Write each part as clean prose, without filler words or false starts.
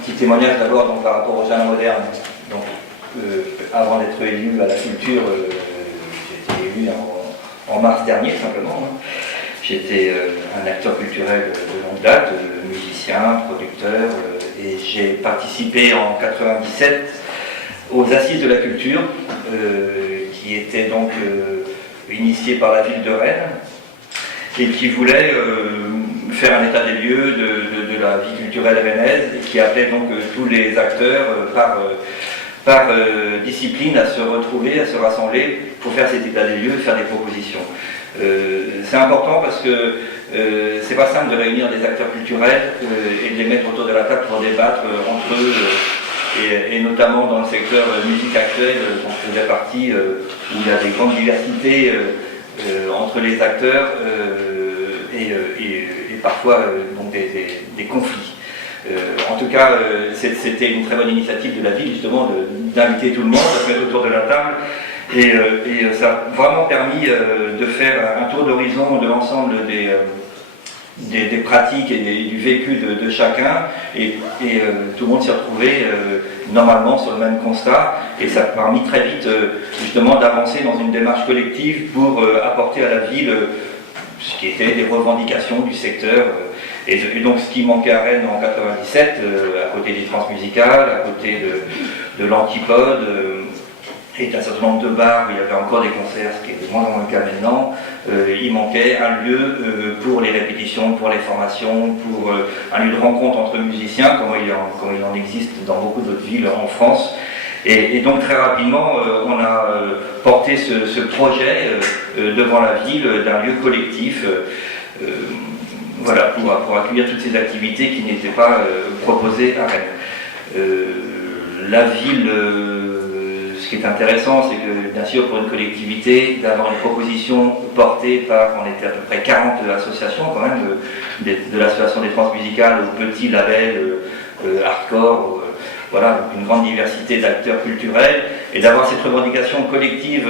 petit témoignage d'abord par rapport au jardin moderne. Donc, avant d'être élu à la culture, j'ai été élu en mars dernier simplement. Hein. J'étais un acteur culturel de longue date, musicien, producteur, et j'ai participé en 97 aux Assises de la culture, qui étaient donc initiées par la ville de Rennes, et qui voulaient faire un état des lieux de la vie culturelle rennaise, et qui appelait donc tous les acteurs par discipline à se retrouver, à se rassembler pour faire cet état des lieux et faire des propositions. C'est important parce que c'est pas simple de réunir des acteurs culturels et de les mettre autour de la table pour débattre entre eux, et notamment dans le secteur musique actuelle, dont je faisais partie, où il y a des grandes diversités entre les acteurs et parfois donc des conflits. En tout cas, c'était une très bonne initiative de la ville, justement, d'inviter tout le monde à se mettre autour de la table. Et ça a vraiment permis de faire un tour d'horizon de l'ensemble des pratiques et du vécu de chacun. Et tout le monde s'est retrouvé normalement sur le même constat. Et ça a permis très vite, justement, d'avancer dans une démarche collective pour apporter à la ville ce qui était des revendications du secteur. Et donc ce qui manquait à Rennes en 97, à côté des transmusicales, à côté de l'Antipode, et d'un certain nombre de bars où il y avait encore des concerts, ce qui est de moins en moins le cas maintenant, il manquait un lieu pour les répétitions, pour les formations, pour un lieu de rencontre entre musiciens, comme il en existe dans beaucoup d'autres villes en France. Et donc très rapidement, on a porté ce projet devant la ville d'un lieu collectif, voilà, pour accueillir toutes ces activités qui n'étaient pas proposées à Rennes. La ville, ce qui est intéressant, c'est que bien sûr pour une collectivité, d'avoir une proposition portée par, on était à peu près 40 associations quand même, de l'association des transmusicales au petit label hardcore, voilà, donc une grande diversité d'acteurs culturels, et d'avoir cette revendication collective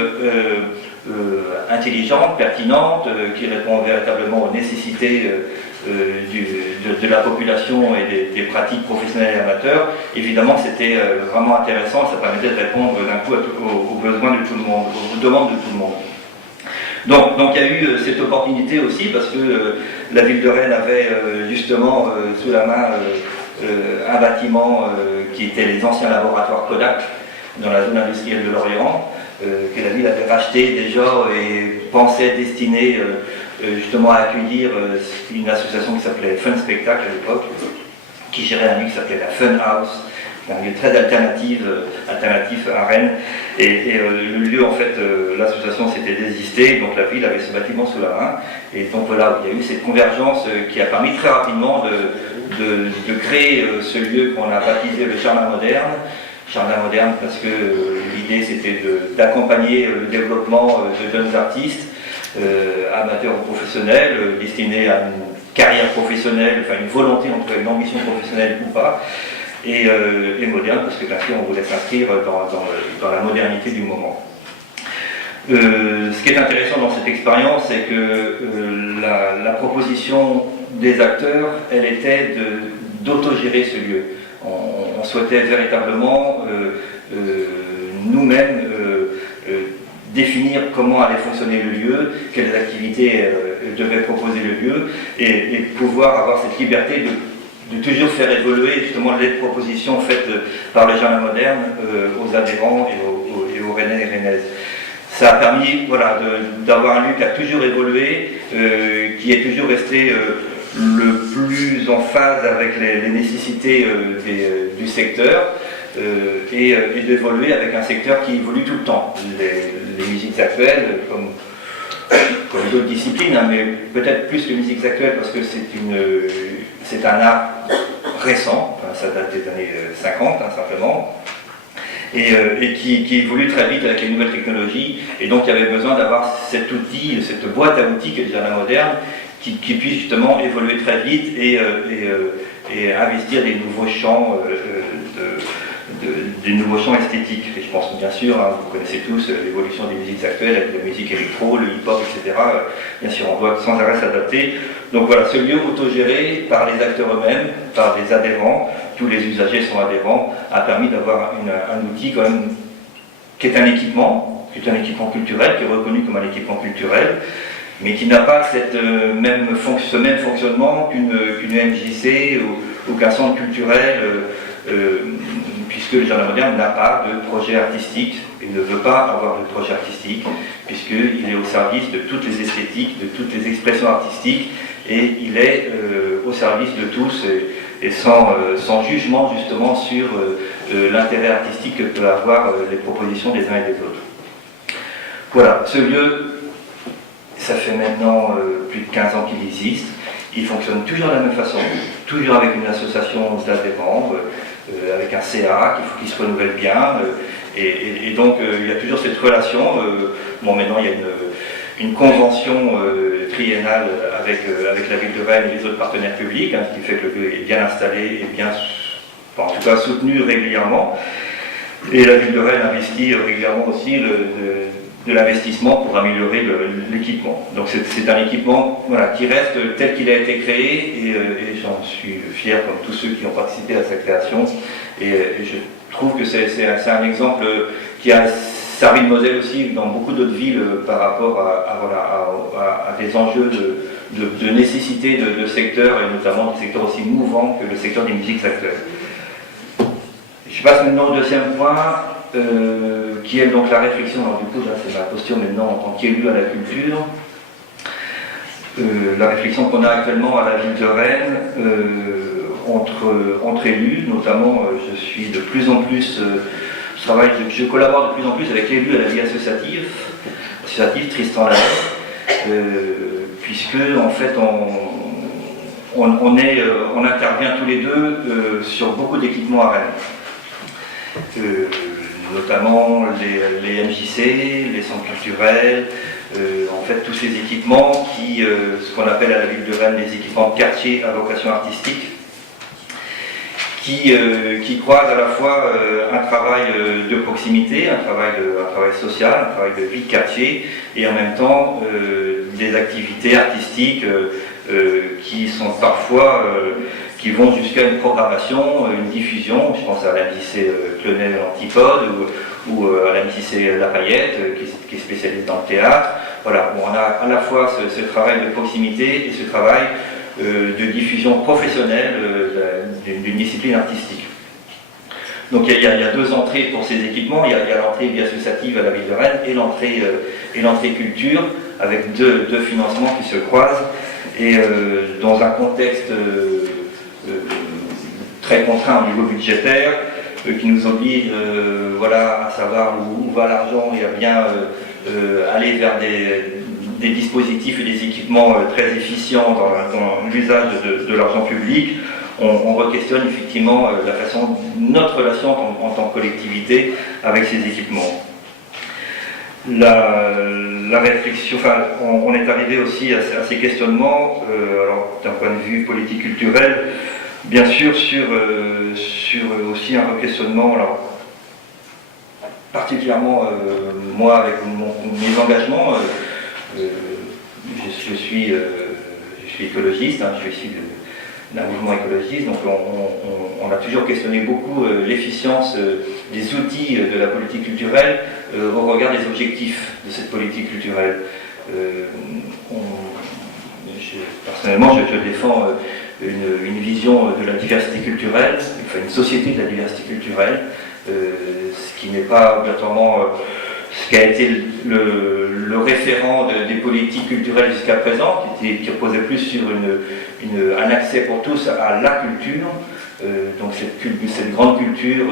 intelligente, pertinente, qui répond véritablement aux nécessités de la population et des pratiques professionnelles et amateurs. Évidemment, c'était vraiment intéressant, ça permettait de répondre d'un coup aux besoins de tout le monde, aux demandes de tout le monde. Donc il y a eu cette opportunité aussi, parce que la ville de Rennes avait justement sous la main un bâtiment qui était les anciens laboratoires Kodak dans la zone industrielle de Lorient, que la ville avait racheté déjà et pensait destiner justement à accueillir une association qui s'appelait Fun Spectacle à l'époque, qui gérait un lieu qui s'appelait la Fun House, un lieu très alternatif à Rennes. Et le lieu, en fait, l'association s'était désistée, donc la ville avait ce bâtiment sous la main. Et donc voilà, il y a eu cette convergence qui a permis très rapidement de créer ce lieu qu'on a baptisé le Jardin moderne. Jardin moderne parce que l'idée c'était d'accompagner le développement de jeunes artistes, amateurs ou professionnels, destinés à une carrière professionnelle, enfin une volonté, en tout cas une ambition professionnelle ou pas, et moderne parce que bien sûr on voulait s'inscrire dans la modernité du moment. Ce qui est intéressant dans cette expérience, c'est que la proposition des acteurs, elle était d'autogérer ce lieu. On souhaitait véritablement nous-mêmes définir comment allait fonctionner le lieu, quelles activités devait proposer le lieu, et pouvoir avoir cette liberté de toujours faire évoluer justement les propositions faites par le Jardin moderne aux adhérents et aux Rennais et Rennaises. Ça a permis voilà, d'avoir un lieu qui a toujours évolué, qui est toujours resté le plus en phase avec les nécessités du secteur, et d'évoluer avec un secteur qui évolue tout le temps. Les musiques actuelles, comme d'autres disciplines, hein, mais peut-être plus que musiques actuelles parce que c'est un art récent, enfin, ça date des années 50 hein, simplement, et qui évolue très vite avec les nouvelles technologies, et donc il y avait besoin d'avoir cet outil, cette boîte à outils qui est le Jardin moderne, qui puisse justement évoluer très vite et investir des nouveaux champs des nouveaux champs esthétiques. Et je pense bien sûr, hein, vous connaissez tous l'évolution des musiques actuelles avec la musique électro, le hip-hop, etc. Bien sûr, on doit sans arrêt s'adapter. Donc voilà, ce lieu autogéré par les acteurs eux-mêmes, par des adhérents, tous les usagers sont adhérents, a permis d'avoir un outil quand même qui est un équipement culturel, qui est reconnu comme un équipement culturel, mais qui n'a pas ce même fonctionnement qu'une MJC ou qu'un centre culturel, puisque le Jardin moderne n'a pas de projet artistique, il ne veut pas avoir de projet artistique, puisqu'il est au service de toutes les esthétiques, de toutes les expressions artistiques, et il est au service de tous, et sans jugement justement sur l'intérêt artistique que peuvent avoir les propositions des uns et des autres. Voilà, ce lieu, ça fait maintenant plus de 15 ans qu'il existe. Il fonctionne toujours de la même façon, toujours avec une association d'adhérents, avec un CA qu'il se renouvelle bien. Et donc il y a toujours cette relation. Bon, maintenant il y a une convention triennale avec la ville de Rennes et les autres partenaires publics, hein, ce qui fait que le lieu est bien installé et bien, en tout cas soutenu régulièrement. Et la ville de Rennes investit régulièrement aussi de l'investissement pour améliorer l'équipement. Donc c'est un équipement voilà, qui reste tel qu'il a été créé et j'en suis fier comme tous ceux qui ont participé à sa création. Et je trouve que c'est un exemple qui a servi de modèle aussi dans beaucoup d'autres villes par rapport à des enjeux de nécessité de secteurs, et notamment des secteurs aussi mouvants que le secteur des musiques actuelles. Je passe maintenant au deuxième point, qui est donc la réflexion. Alors du coup, là, c'est ma posture maintenant en tant qu'élu à la culture. La réflexion qu'on a actuellement à la ville de Rennes entre élus, notamment je suis de plus en plus, je collabore de plus en plus avec l'élu à la vie associative Tristan Lahaye, puisque en fait on intervient tous les deux sur beaucoup d'équipements à Rennes. Notamment les MJC, les centres culturels, en fait tous ces équipements qui, ce qu'on appelle à la ville de Rennes les équipements de quartier à vocation artistique, qui croisent à la fois un travail de proximité, un travail social, un travail de vie de quartier, et en même temps des activités artistiques qui sont parfois qui vont jusqu'à une programmation, une diffusion. Je pense à la MJC Clenel Antipode ou à la MJC Lafayette qui est spécialisée dans le théâtre. Voilà, bon, on a à la fois ce travail de proximité et ce travail de diffusion professionnelle d'une discipline artistique. Donc il y a deux entrées pour ces équipements. Il y a l'entrée vie associative à la ville de Rennes et l'entrée culture, avec deux financements qui se croisent. Et dans un contexte très contraint au niveau budgétaire, qui nous oblige voilà, à savoir où va l'argent et à bien aller vers des dispositifs et des équipements très efficients dans l'usage de l'argent public, on re-questionne effectivement notre relation en tant que collectivité avec ces équipements. La réflexion, enfin, on est arrivé aussi à ces questionnements, alors d'un point de vue politique culturel, bien sûr sur aussi un re-questionnement, alors particulièrement moi avec mes engagements, je suis écologiste, hein, je suis issu d'un mouvement écologiste, donc on a toujours questionné beaucoup l'efficience des outils de la politique culturelle au regard des objectifs de cette politique culturelle. Personnellement, je défends une vision de la diversité culturelle, enfin une société de la diversité culturelle, ce qui n'est pas obligatoirement ce qui a été le référent des politiques culturelles jusqu'à présent, qui reposait plus sur un accès pour tous à la culture, donc cette grande culture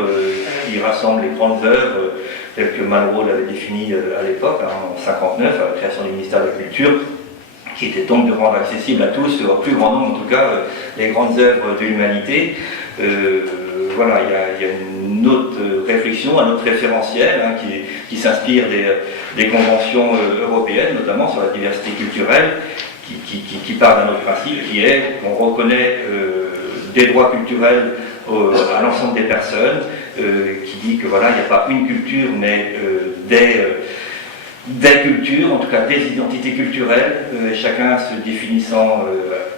qui rassemble les grandes œuvres, telles que Malraux l'avait défini à l'époque, hein, en 1959, à la création du ministère de la Culture, qui était donc de rendre accessible à tous, au plus grand nombre en tout cas, les grandes œuvres de l'humanité. Voilà, il y a une autre réflexion, un autre référentiel hein, qui s'inspire des conventions européennes, notamment sur la diversité culturelle, qui part d'un autre principe, qui est qu'on reconnaît des droits culturels à l'ensemble des personnes, qui dit que voilà, il n'y a pas une culture, mais des cultures, en tout cas des identités culturelles, chacun se définissant,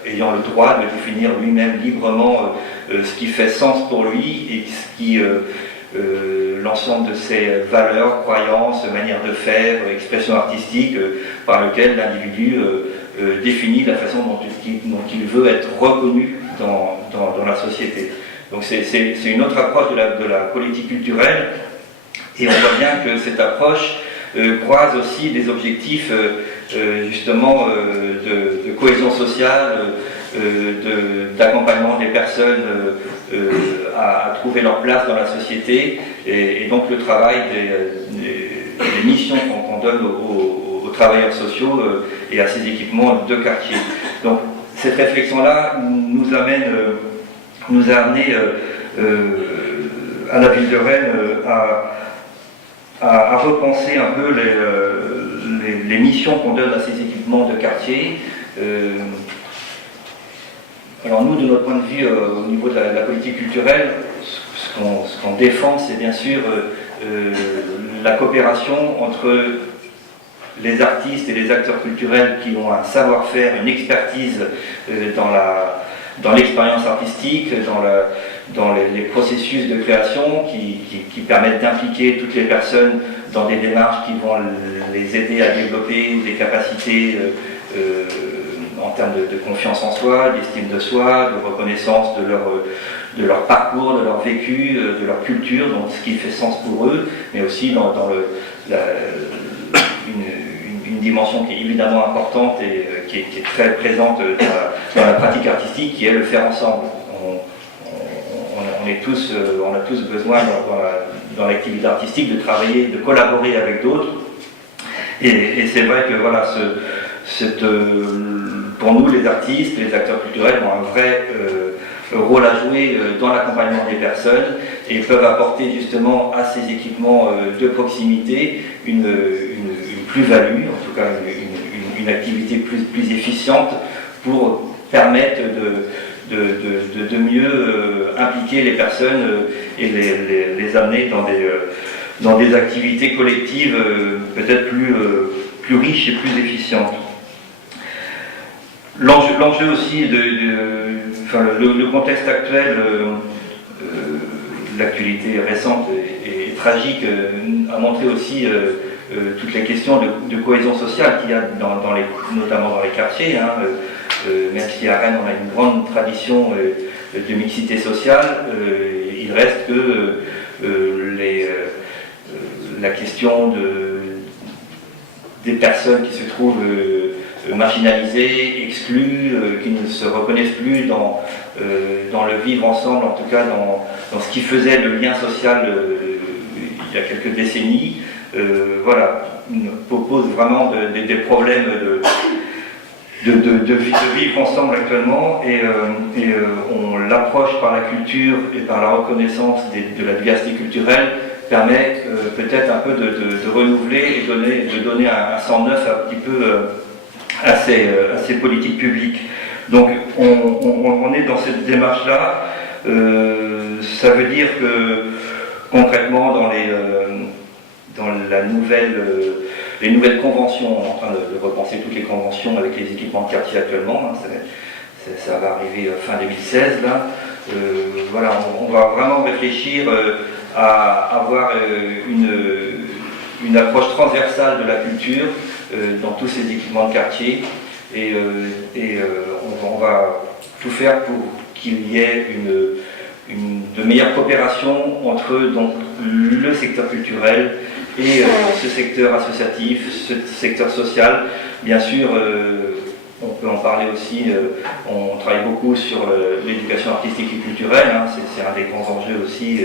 ayant le droit de définir lui-même librement ce qui fait sens pour lui et ce qui l'ensemble de ses valeurs, croyances, manières de faire, expressions artistiques par lesquelles l'individu définit la façon dont il veut être reconnu dans la société. Donc c'est une autre approche de la politique culturelle, et on voit bien que cette approche croise aussi des objectifs justement de cohésion sociale, d'accompagnement des personnes à trouver leur place dans la société, et donc le travail des missions qu'on donne aux travailleurs sociaux et à ces équipements de quartier. Donc cette réflexion-là nous a amené à la ville de Rennes à repenser un peu les missions qu'on donne à ces équipements de quartier. Alors nous, de notre point de vue, au niveau de la politique culturelle, ce qu'on défend, c'est bien sûr la coopération entre les artistes et les acteurs culturels qui ont un savoir-faire, une expertise dans l'expérience artistique, dans les processus de création qui permettent d'impliquer toutes les personnes dans des démarches qui vont les aider à développer des capacités en termes de confiance en soi, d'estime de soi, de reconnaissance de leur parcours, de leur vécu, de leur culture, donc ce qui fait sens pour eux, mais aussi dans une dimension qui est évidemment importante et qui est très présente dans la pratique artistique, qui est le faire ensemble. On a tous besoin dans l'activité artistique de travailler, de collaborer avec d'autres. Et c'est vrai que voilà, pour nous, les artistes, les acteurs culturels ont un vrai rôle à jouer dans l'accompagnement des personnes et peuvent apporter justement à ces équipements de proximité une plus-value, en tout cas une activité plus efficiente pour permettre de mieux impliquer les personnes et les amener dans des activités collectives peut-être plus riches et plus efficientes. L'enjeu aussi, le contexte actuel, l'actualité récente et tragique a montré aussi toutes les questions de cohésion sociale qu'il y a notamment dans les quartiers. Même si à Rennes on a une grande tradition de mixité sociale, il reste que la question des personnes qui se trouvent marginalisées, exclues, qui ne se reconnaissent plus dans le vivre ensemble, en tout cas dans ce qui faisait le lien social il y a quelques décennies, voilà, pose vraiment des problèmes de vivre ensemble actuellement, et on l'approche par la culture et par la reconnaissance de la diversité culturelle permet peut-être un peu de renouveler et de donner un sang neuf un petit peu à ces politiques publiques. Donc on est dans cette démarche-là. Ça veut dire que concrètement dans les nouvelles conventions, on est en train de repenser toutes les conventions avec les équipements de quartier actuellement, ça va arriver fin 2016 là. Voilà, on va vraiment réfléchir à avoir une approche transversale de la culture dans tous ces équipements de quartier, et on va tout faire pour qu'il y ait de meilleure coopération entre donc, le secteur culturel et ce secteur associatif, ce secteur social. Bien sûr, on peut en parler aussi, on travaille beaucoup sur l'éducation artistique et culturelle, c'est un des grands enjeux aussi,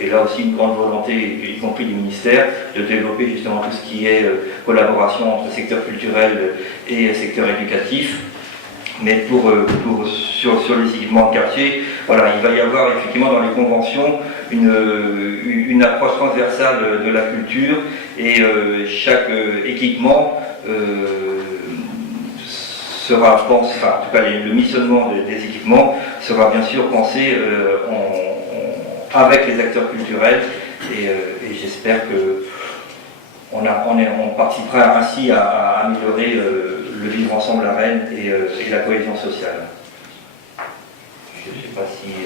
et là aussi une grande volonté, y compris du ministère, de développer justement tout ce qui est collaboration entre secteur culturel et secteur éducatif. Mais sur les équipements de quartier, voilà, il va y avoir effectivement dans les conventions une approche transversale de la culture, et chaque équipement sera pensé, enfin en tout cas le missionnement des équipements sera bien sûr pensé avec les acteurs culturels, et j'espère que on participera ainsi à améliorer le vivre ensemble à Rennes et la cohésion sociale. Je ne sais pas si